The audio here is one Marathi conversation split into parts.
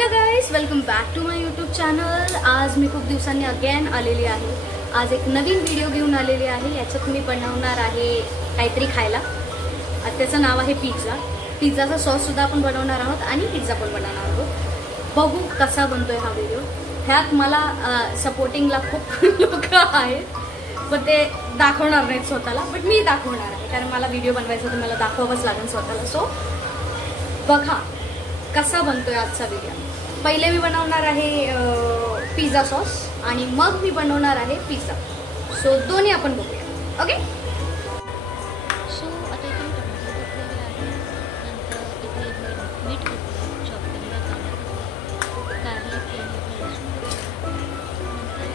Hello guys, welcome back to my YouTube channel. आज मी खूप दिवसांनी अगेन आलेली आहे। आज एक नवीन व्हिडिओ घेऊन आलेली आहे। याच्यात मी बनवणार आहे काहीतरी खायला। त्याचं नाव आहे पिझ्झा। पिझ्झाचा सॉस सुद्धा आपण बनवणार आहोत आणि पिझ्झा पण बनवणार आहोत। बघू कसा बनतोय हा व्हिडिओ। ह्यात मला सपोर्टिंगला खूप लोक आहेत, पण ते दाखवणार नाहीत स्वतःला, बट मी दाखवणार आहे कारण मला व्हिडिओ बनवायचा तर मला दाखवावंच लागेल स्वतःला। सो बघा कसा बनतोय आजचा व्हिडिओ। पहिले मी बनवणार आहे पिझ्झा सॉस आणि मग मी बनवणार आहे पिझ्झा। सो दोन्ही आपण बघूया। ओके, सो आता इथे मी टोमॅटो घेतलेले आहे, नंतर इथे मीठ घेतलं, चॉप केलेला गार्लिक आणि लसूण नंतर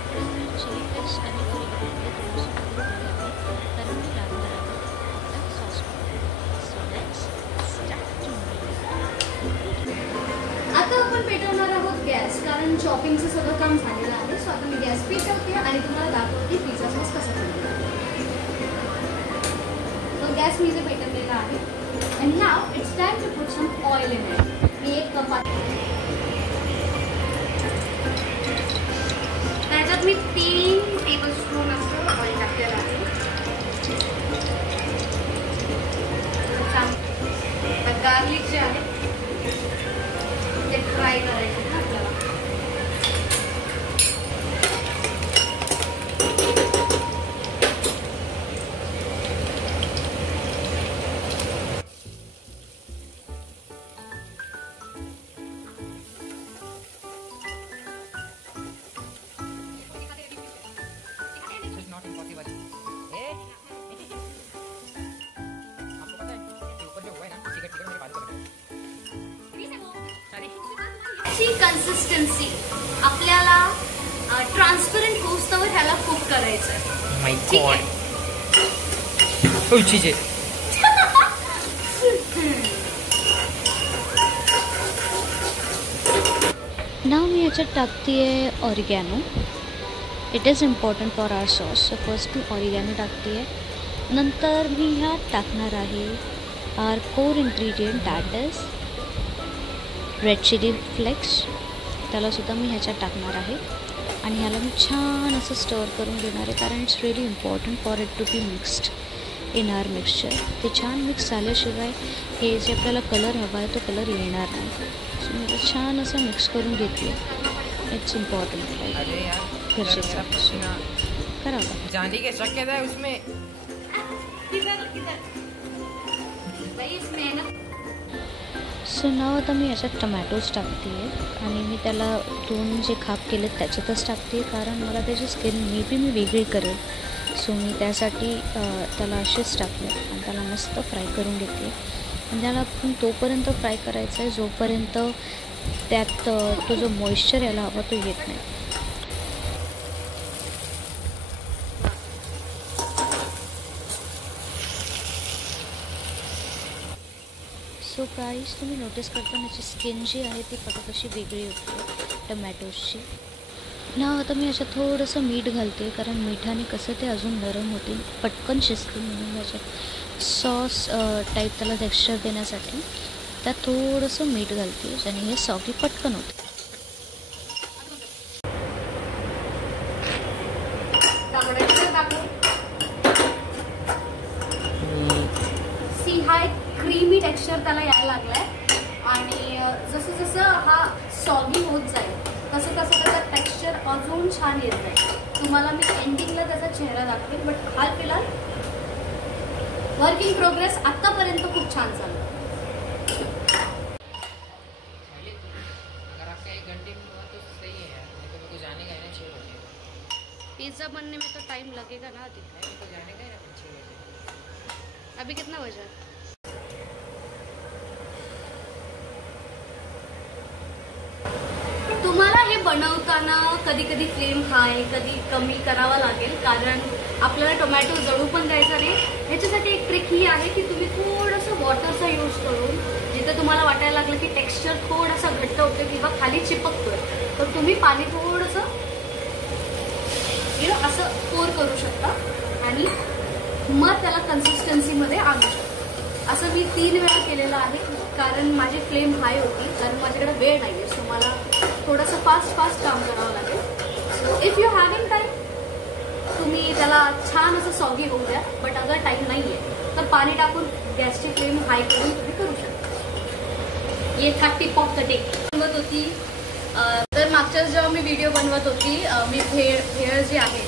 चिली पेस्ट आणि ऑरिगॅनो थोडंसं कारण मी लागणार आहे आपल्या सॉसमध्ये। So let's start. आता आपण पेटवणार आहोत गॅस, कारण चॉपिंगचं सगळं काम झालेलं आहे। सो आता मी गॅस पेटवते आणि तुम्हाला दाखवते पिझ्झा सॉस कसा बनवतो। तो गॅस मी इथे पेटवलेला आहे आणि now it's time to put some oil in it. मी एक कप त्याच्यात मी 3 टेबलस्पून असं ऑइल टाकलेलं आहे। गार्लिक जे आहे ते फ्राय करायचे ना आपल्याला। कन्सिस्टन्सी आपल्याला ट्रान्सपरंट होस्तवर ह्याला कुक करायचं आहे। माय गॉड, चीज नाव मी याच्यात टाकते आहे oregano. It is important for our sauce. So first मी ऑरिगॅनो टाकते आहे, नंतर मी ह्यात टाकणार आहे our core ingredient that is red chilli flakes. त्यालासुद्धा मी ह्याच्यात टाकणार आहे आणि ह्याला मी छान असं स्टर करून घेणार आहे, कारण it's really important for it to be mixed in our mixture. ते छान मिक्स झाल्याशिवाय हे जे आपल्याला कलर हवा आहे तो कलर येणार नाही। सो मी ते छान असं मिक्स करून घेते। इट्स इम्पॉर्टंट गरजेचं करावं। जाने की शक्यता है उसमें। सो नाव आता मी याच्यात टमॅटोज टाकते आहे आणि मी त्याला 2 जे खाप केलेत त्याच्यातच टाकते, कारण मला त्याची स्किन मी वेगळी करेल। सो मी त्यासाठी त्याला असेच टाकले आणि त्याला मस्त फ्राय करून घेते। आणि त्याला आपण तोपर्यंत फ्राय करायचं आहे जोपर्यंत त्यात तो जो मॉइश्चर यायला हवा तो येत नाही। सो गाईज, तुम्ही नोटीस करता त्याची स्किन जी आहे ती फक्त अशी वेगळी होते टमॅटोजची। ना आता मी याच्यात थोडंसं मीठ घालते, कारण मिठाने कसं ते अजून नरम होतील, पटकन शिजतील, म्हणून याच्यात सॉस टाईप त्याला टेक्स्चर देण्यासाठी त्यात थोडंसं मीठ घालते, ज्याने हे सॉगी पटकन होते। क्रीमी टेक्स्चर त्याला यायला लागलाय आणि जसं जसं हा सॉगी होत जाईल तसं तसं त्याचा टेक्स्चर अजून छान येत जाईल। तुम्हाला मी एंडिंगला त्याचा चेहरा दाखवेल, बट हाल फिलहाल वर्क इन प्रोग्रेस आतापर्यंत खूप छान चाललं। पिज्ज़ा बनने में तो टाइम लगेगा ना दिखा। अभी कितना बजा? तुम्हाला हे बनवताना कधी कधी फ्लेम हाय कधी कमी करावा लागेल, कारण आपल्याला टोमॅटो जळू पण द्यायचा नाही। ह्याच्यासाठी एक ट्रिक ही आहे की तुम्ही थोडंसं वॉटरचा यूज करून, जिथे तुम्हाला वाटायला लागलं की टेक्स्चर थोडासा घट्ट होतो किंवा खाली चिपकतोय, तर तुम्ही पाणी थोडंसं असं पोर करू शकता आणि मग त्याला कन्सिस्टन्सीमध्ये आणू शकता। असं मी 3 वेळा केलेलं आहे, कारण माझी फ्लेम हाय होती, कारण माझ्याकडे वेळ नाही आहे. सो मला थोडंसं फास्ट काम करावं लागेल. So if you having time, तुम्ही त्याला छान असं सॉगी होऊ द्या. बट अगर टाईम नाही आहे तर पाणी टाकून गॅसची फ्लेम हाय करून तुम्ही करू शकता. ये था टिप ऑफ द डे. बनवत होती तर मागच्याच जेव्हा मी व्हिडिओ बनवत होती, मी भेळ जी आहे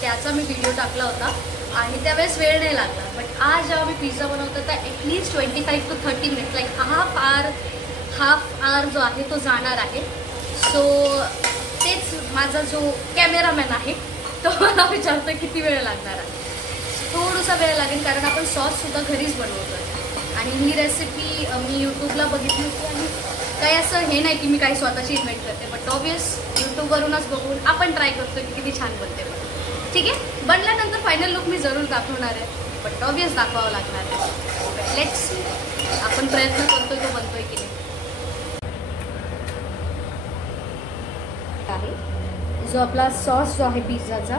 त्याचा मी व्हिडिओ टाकला होता आणि त्यावेळेस वेळ नाही लागला. बट आज जेव्हा मी पिझ्झा बनवतो तर at least 25 to 30 minutes, like half hour जो आहे तो जाणार आहे. सो तेच माझा जो कॅमेरामॅन आहे तो मला विचारतो किती वेळ लागणार आहे. थोडासा वेळ लागेल, कारण आपण सॉससुद्धा घरीच बनवतो आणि ही रेसिपी मी यूट्यूबला बघितली होती आणि काही असं हे नाही की मी काही स्वतःची इन्व्हेंट करते. बट ऑब्वियस यूट्यूबवरूनच बघून आपण ट्राय करतो की किती छान बनते. ठीक आहे, बनल्यानंतर फायनल लुक मी जरूर दाखवणार आहे, बट ऑब्वियस दाखवावं लागणार आहे. लेट्स आपण प्रयत्न करतोय तो बनतोय की नाही. जो आपला सॉस जो आहे पिझ्झाचा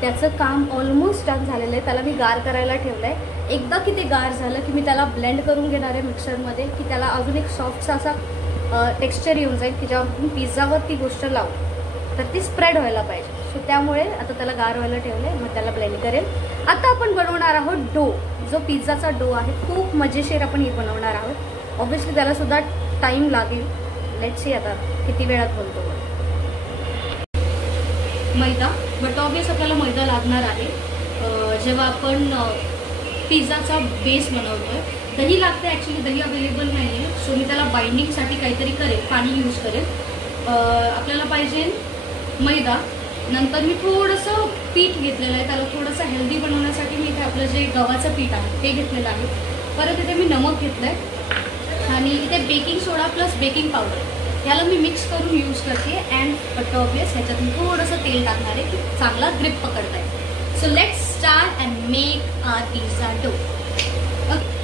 त्याचं काम ऑलमोस्ट डन झालेलं आहे. त्याला मी गार करायला ठेवलं आहे. एकदा की ते गार झालं की मी त्याला ब्लेंड करून घेणार आहे मिक्सरमध्ये, की त्याला अजून एक सॉफ्टचा असा टेक्स्चर येऊन जाईल की जेव्हा आपण पिझ्झावर ती गोष्ट लावू तर ती स्प्रेड व्हायला पाहिजे. सो त्यामुळे आता त्याला गार व्हायला ठेवलं आहे, मग त्याला ब्लेंड करेल. आता आपण बनवणार आहोत डो. जो पिझ्झाचा डो आहे खूप मजेशीर आपण हे बनवणार आहोत. ऑब्व्हियसली त्यालासुद्धा टाईम लागेल. लेट्स सी आता किती वेळात बनतो. मैदा, बट ऑब्वियस आपल्याला मैदा लागणार आहे जेव्हा आपण पिझ्झाचा बेस बनवतोय. दही लागते, ॲक्च्युली दही अवेलेबल नाही आहे, सो मी त्याला बाइंडिंगसाठी काहीतरी करेल, पाणी यूज करेल. आपल्याला पाहिजे मैदा. नंतर मी थोडंसं पीठ घेतलेलं आहे, त्याला थोडंसं हेल्दी बनवण्यासाठी मी इथे आपलं जे गव्हाचं पीठ आहे ते घेतलेलं आहे. परत इथे मी नमक घेतलं आहे आणि इथे बेकिंग सोडा प्लस बेकिंग पावडर याला मी मिक्स करून यूज करते. अँड बट ऑब्वियस ह्याच्यातून थोडंसं तेल टाकणार आहे की चांगला ग्रिप पकडता येईल. So let's start and make our pizza dough. Okay,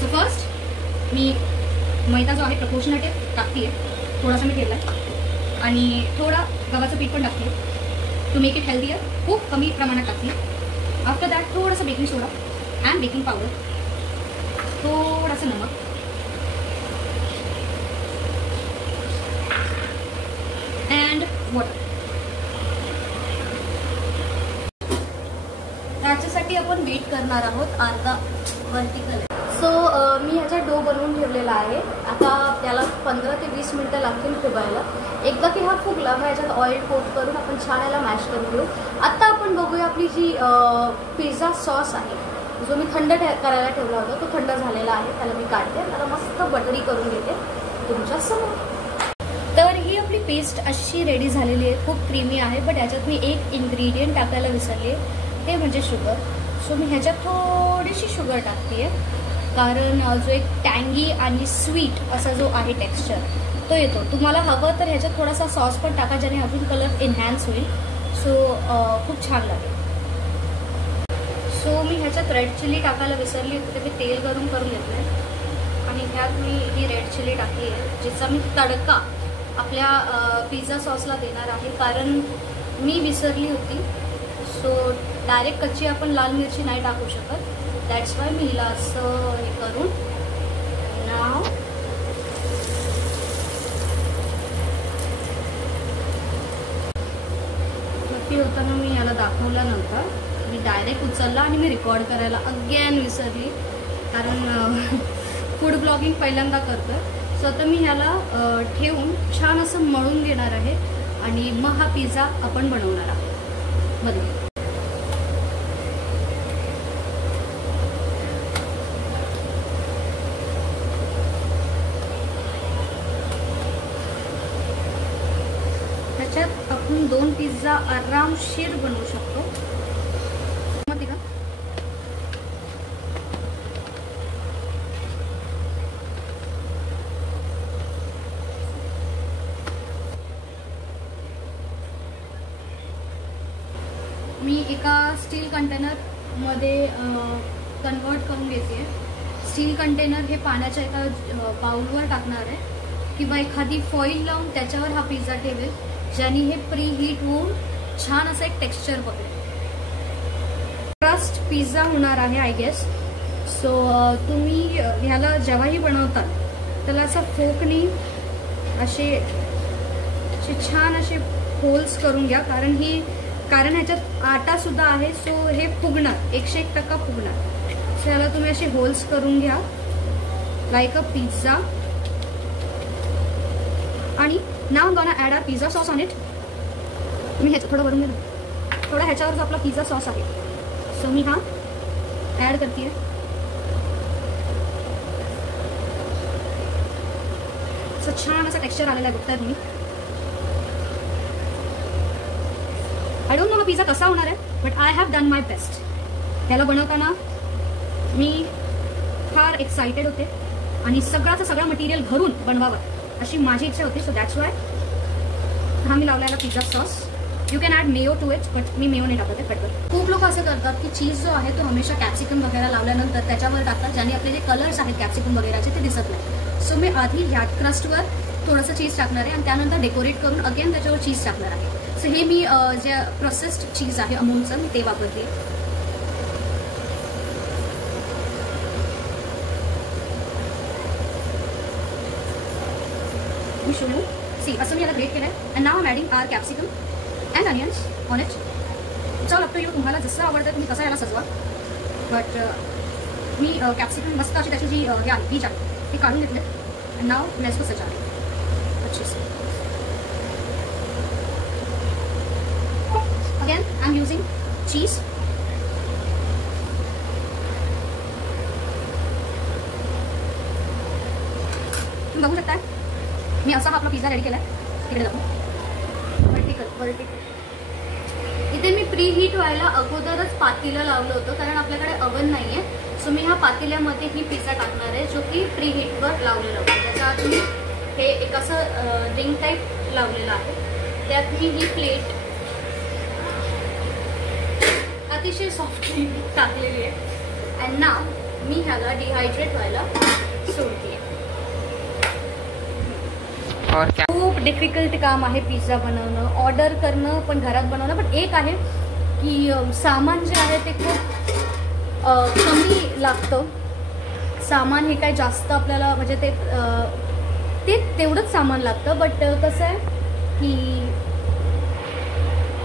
so first मी मैदा जो आहे प्रपोर्शनेट टाकते आहे, थोडासा मी केला आहे आणि थोडा गव्हाचं पीठ पण टाकते टू मेक इट हेल्दियर. खूप कमी प्रमाणात टाकते. आफ्टर दॅट थोडंसं baking soda and baking powder, थोडंसं नमक अँड वॉटर. त्याच्यासाठी आपण वेट करणार आहोत अर्धा वर्टिकल. सो मी ह्याचा डो बनवून ठेवलेला आहे. आता त्याला 15 ते 20 मिनटं लागतील फुगायला. एकदा की हा फुगला मग ह्याच्यात ऑइल कोट करून आपण छान याला मॅश करून घेऊ. आत्ता आपण बघूया आपली जी पिझ्झा सॉस आहे जो मी थंड करायला ठेवला होता तो थंड झालेला आहे. त्याला मी काढते, त्याला मस्त बटरी करून घेते तुमच्या समोर. तर ही आपली पेस्ट अशी रेडी झालेली आहे, खूप क्रीमी आहे. बट ह्याच्यात मी एक इन्ग्रेडियंट टाकायला विसरले, ते म्हणजे शुगर. सो मी ह्याच्यात थोडीशी शुगर टाकते आहे, कारण जो एक टँगी आणि स्वीट असा जो आहे टेक्स्चर तो येतो. तुम्हाला हवं तर ह्याच्यात थोडासा सॉस पण टाका, ज्याने अजून कलर एनहॅन्स होईल. सो खूप छान लागेल. सो मी ह्याच्यात रेड चिली टाकायला विसरली होती, ते मी तेल गरम करून घेतलं आहे आणि ह्यात मी ही रेड चिली टाकली आहे, जिचा मी तडका आपल्या पिझ्झा सॉसला देणार आहे, कारण मी विसरली होती. सो डायरेक्ट कच्ची आपण लाल मिरची नाही टाकू शकत. दॅट्स वाय मी हिला असं हे करून नाव नक्की होताना मी याला दाखवल्यानंतर मी डायरेक्ट उचलला आणि मी रेकॉर्ड करायला अगेन विसरली, कारण फूड ब्लॉगिंग पहिल्यांदा करतोय. सो आता मी ह्याला ठेवून छान असं मळून घेणार आहे आणि मग हा पिझ्झा आपण बनवणार आहोत मध्ये. त्याच्यात आपण 2 पिझ्झा आरामशीर बनवू शकतो. मी एका स्टील कंटेनरमध्ये कन्वर्ट करून घेते. स्टील कंटेनर हे पाण्याच्या एका बाउलवर टाकणार आहे किंवा एखादी फॉईल लावून त्याच्यावर हा पिझ्झा ठेवेल, ज्याने हे प्री हीट होऊन छान असं एक टेक्स्चर पकडेल. क्रस्ट पिझ्झा होणार आहे आय गेस. सो तुम्ही ह्याला जेव्हाही बनवतात त्याला असं फोकनी असे छान असे होल्स करून घ्या, कारण ह्याच्यात आटा सुद्धा आहे. सो हे फुगणार, 101% फुगणार. सो ह्याला तुम्ही असे होल्स करून घ्या लाईक अ पिझ्झा. आणि now gonna add our pizza sauce on it. मी ह्याचं थोडं भरून घ्या, थोडा ह्याच्यावरच आपला पिझ्झा सॉस आहे. सो मी हा ॲड करते. सो छान असा टेक्स्चर आलेला आहे बघताय तुम्ही. आय डोंट नो हा पिझ्झा कसा होणार आहे, but I have done my best. ह्याला बनवताना मी फार एक्सायटेड होते आणि सगळाचं सगळं मटेरियल भरून बनवावं अशी माझी इच्छा होती. सो दॅट्स वाय हा मी लावलेला pizza sauce. You can add mayo to it, but मी मेयो नाही टाकत आहे. पटकन खूप लोक असं करतात की चीज जो आहे तो हमेशा कॅप्सिकम वगैरे लावल्यानंतर त्याच्यावर टाकतात, ज्याने आपले जे कलर्स आहेत कॅप्सिकम वगैरेचे ते दिसत नाही. सो मी आधी ह्या क्रस्टवर थोडंसं चीज टाकणार आहे आणि त्यानंतर डेकोरेट करून अगेन त्याच्यावर चीज टाकणार आहे. सो हे मी जे प्रोसेस्ड चीज आहे अमूलचं मी ते वापरते. मी शो यू सी असं मी याला ग्रेट केलं आहे. And now I am adding our capsicum and onions on it. चल अप टू यू, तुम्हाला जसं आवडतं तुम्ही कसं याला सजवा. बट मी कॅप्सिकम मस्त अशी त्याची जी हे आहे बीज आहे ती काढून घेतले. अँड नाव लेट्स गो सजा अच्छे से. अगेन आय एम युझिंग चीज. तुम्ही बघू शकता मी असा हा आपला पिझ्झा रेडी केला आहे. तिकडे जाऊ वर्टिकल. इथे मी प्री हीट व्हायला अगोदरच पातेलं लावलं होतं, कारण आपल्याकडे अवन नाही आहे. सो मी ह्या पातेल्यामध्ये ही पिझ्झा टाकणार आहे जो की प्री हीटवर लावलेलं होतं. त्याच्या आत मी हे एक असं रिंग टाईप लावलेलं आहे. त्यात मी ही प्लेट अतिशय सॉफ्टली टाकलेली आहे. अँड नाव मी ह्याला डिहायड्रेट व्हायला सोडते. खूप डिफिकल्ट काम आहे पिझ्झा बनवणं, ऑर्डर करणं पण घरात बनवणं. पण एक आहे की सामान जे आहे ते खूप कमी लागतं. सामान हे काय जास्त आपल्याला म्हणजे ते तेवढंच सामान लागतं. बट कसं आहे की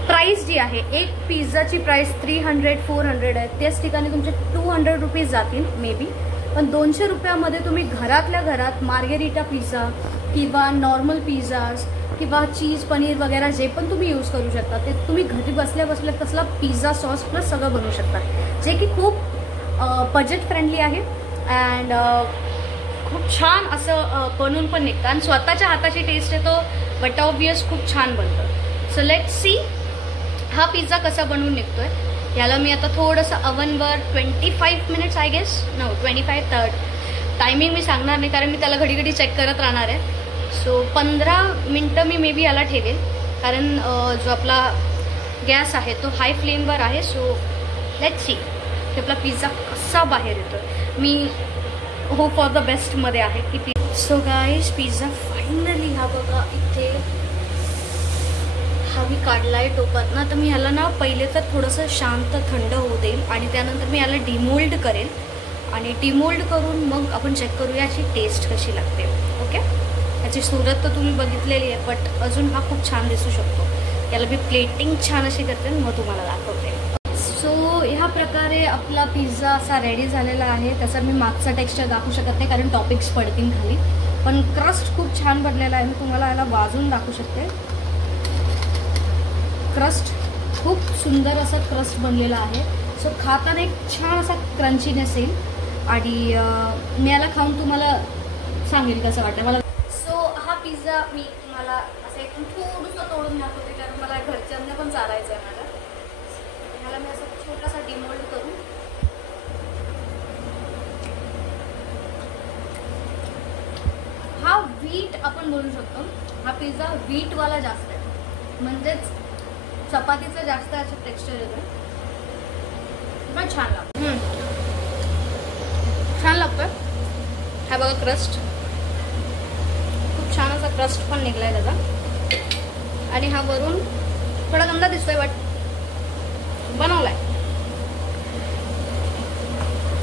प्राईस जी आहे, एक पिझ्झाची प्राईस 300-400 आहे. त्याच ठिकाणी तुमचे 200 रुपीज जातील मे बी. पण 200 रुपयामध्ये तुम्ही घरातल्या घरात मार्गेरिटा पिझ्झा किंवा नॉर्मल पिझ्झाज किंवा चीज पनीर वगैरे जे पण तुम्ही यूज करू शकता ते तुम्ही घरी बसल्या बसल्या तसला पिझ्झा सॉस प्लस सगळं बनवू शकता, जे की खूप बजेट फ्रेंडली आहे. अँड खूप छान असं बनवून पण निघतं आणि स्वतःच्या हाताची टेस्ट येतो. बट ऑब्वियस खूप छान बनतं. सो लेट्स सी हा पिझ्झा कसा बनवून निघतोय. याला मी आता थोडंसं अवनवर 25 मिनिट्स आय गेस 25 टायमिंग मी सांगणार नाही, कारण मी त्याला घडी घडी चेक करत राहणार आहे. सो 15 मिनटं मी मे बी याला ठेवेल, कारण जो आपला गॅस आहे तो हाय फ्लेमवर आहे. सो लेट्स सी की आपला पिझ्झा कसा बाहेर येतो. मी हो फॉर द बेस्टमध्ये आहे की सो गाईज पिझ्झा फायनली हा बघा इथे हा मी काढला आहे टोपात ना. तर मी ह्याला ना पहिले तर थोडंसं शांत थंड होऊ देईल आणि त्यानंतर मी याला डिमोल्ड करेल आणि डिमोल्ड करून मग आपण चेक करूया याची टेस्ट कशी लागते. ओके, याची सुरत तर तुम्ही बघितलेली आहे, बट अजून हा खूप छान दिसू शकतो. याला मी प्लेटिंग छान अशी करते आणि मग तुम्हाला दाखवते. सो ह्या प्रकारे आपला पिझ्झा असा रेडी झालेला आहे. त्याचा मी मागचा टेक्स्चर दाखवू शकत नाही कारण टॉपिक्स पडतील खाली, पण क्रस्ट खूप छान बनलेला आहे. मी तुम्हाला याला वाजून दाखवू शकते. क्रस्ट खूप सुंदर असा क्रस्ट बनलेला आहे. सो खाताना एक छान असा क्रंचीनेस येईल आणि मी याला खाऊन तुम्हाला सांगेल कसं वाटतं मला. सो हा पिझ्झा मी तुम्हाला असं एकदम थोडंसं तोडून दाखवते, कारण मला घरच्यांना पण चालायचं आहे मला. ह्याला मी असं छोटासा डिमोल्ड करून हा व्हीट आपण बोलू शकतो. हा पिझ्झा व्हीटवाला जास्त आहे, म्हणजेच चपातीचं जास्त असं टेक्स्चर येतं. पण छान लागतं, छान लागतं. हा बघा क्रस्ट खूप छान असा क्रस्ट पण निघला आहे त्याचा. आणि हा वरून थोडा गंदा दिसतोय बट बनवलाय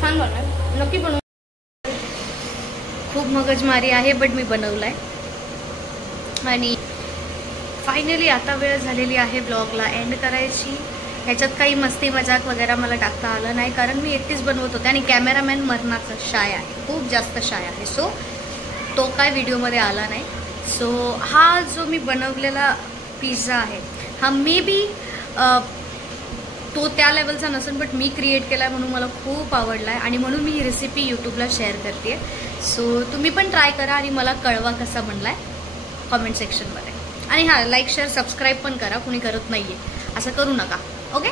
छान बनलाय. नक्की बनव. खूप मगजमारी आहे बट मी बनवलाय. आणि फायनली आता वेळ झालेली आहे ब्लॉगला एंड करायची. ह्याच्यात काही मस्ती मजाक वगैरे मला टाकता आलं नाही, कारण मी एकटीच बनवत होते आणि कॅमेरामॅन मरणाचा शाय आहे, खूप जास्त शाय आहे. सो तो काय व्हिडिओमध्ये आला नाही. सो हा जो मी बनवलेला पिझ्झा आहे हा मे बी तो त्या लेवलचा नसेल, बट मी क्रिएट केला आहे म्हणून मला खूप आवडला आहे आणि म्हणून मी ही रेसिपी यूट्यूबला शेअर करते. सो तुम्ही पण ट्राय करा आणि मला कळवा कसा बनला आहे कॉमेंट सेक्शनमध्ये. आणि हां, लाईक शेअर सबस्क्राईब पण करा, कुणी करत नाही आहे असं करू नका. ओके.